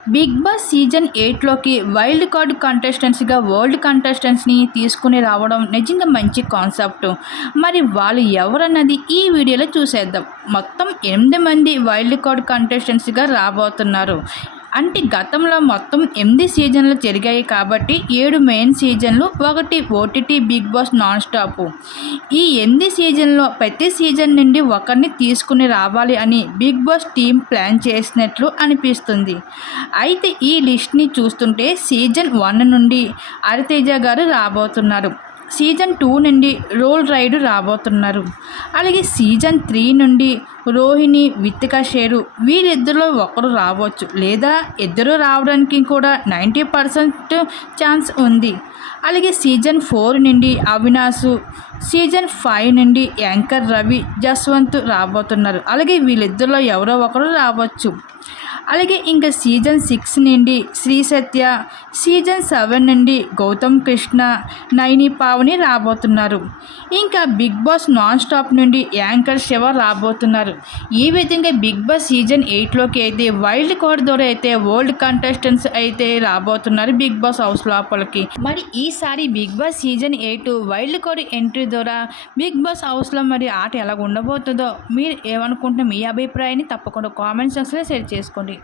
Big boss season 8లోకి wild card కంటెస్టెంట్స్గా world కంటెస్టెంట్స్ని తీసుకుని రావడం నిజంగా మంచి కాన్సెప్ట్. మరి వాళ్ళు ఎవరన్నది ఈ వీడియోలో చూసేద్దాం. మొత్తం 8 మంది వైల్డ్ కార్డ్ కంటెస్టెంట్స్గా రాబోతున్నారు. అంటే గతంలో మొత్తం 8 సీజన్లు జరిగాయి కాబట్టి 7 మెయిన్ సీజన్లు, 1 OTT Bigg Boss non stop. ఈ 8 సీజన్లో ప్రతి సీజన్ నుండి ఒకరిని తీసుకుని రావాలి అని బిగ్ బాస్ టీం ప్లాన్ చేసినట్లు అనిపిస్తుంది. అయితే ఈ లిస్ట్ని చూస్తుంటే సీజన్ 1 నుండి హరితేజ గారు రాబోతున్నారు. సీజన్ 2 నుండి రోల్ రైడ్ రాబోతున్నారు. అలాగే సీజన్ 3 నుండి రోహిణి, విత్తిక షేరు వీరిద్దరిలో ఒకరు రావచ్చు, లేదా ఇద్దరు రావడానికి కూడా 90% ఛాన్స్ ఉంది. అలాగే సీజన్ 4 నుండి అవినాష్, సీజన్ 5 నుండి యాంకర్ రవి, జస్వంత్ రాబోతున్నారు. అలాగే వీళ్ళిద్దరిలో ఎవరో ఒకరు రావచ్చు. అలాగే ఇంకా సీజన్ 6 నుండి శ్రీ సత్య, సీజన్ 7 నుండి గౌతమ్ కృష్ణ, నైని పావని రాబోతున్నారు. ఇంకా బిగ్ బాస్ నాన్ స్టాప్ నుండి యాంకర్ శివ రాబోతున్నారు. ఈ విధంగా బిగ్ బాస్ సీజన్ 8లోకి అయితే వైల్డ్ కార్డ్ ద్వారా అయితే వరల్డ్ కంటెస్టెంట్స్ అయితే రాబోతున్నారు బిగ్ బాస్ హౌస్ లోపలికి. మరి ఈసారి Bigg boss season 8 wild card entry ద్వారా బిగ్ బాస్ హౌస్లో మరి ఆట ఎలా ఉండబోతుందో మీరు ఏమనుకుంటున్నా మీ అభిప్రాయాన్ని తప్పకుండా కామెంట్ సెక్షన్లో షేర్ చేసుకోండి.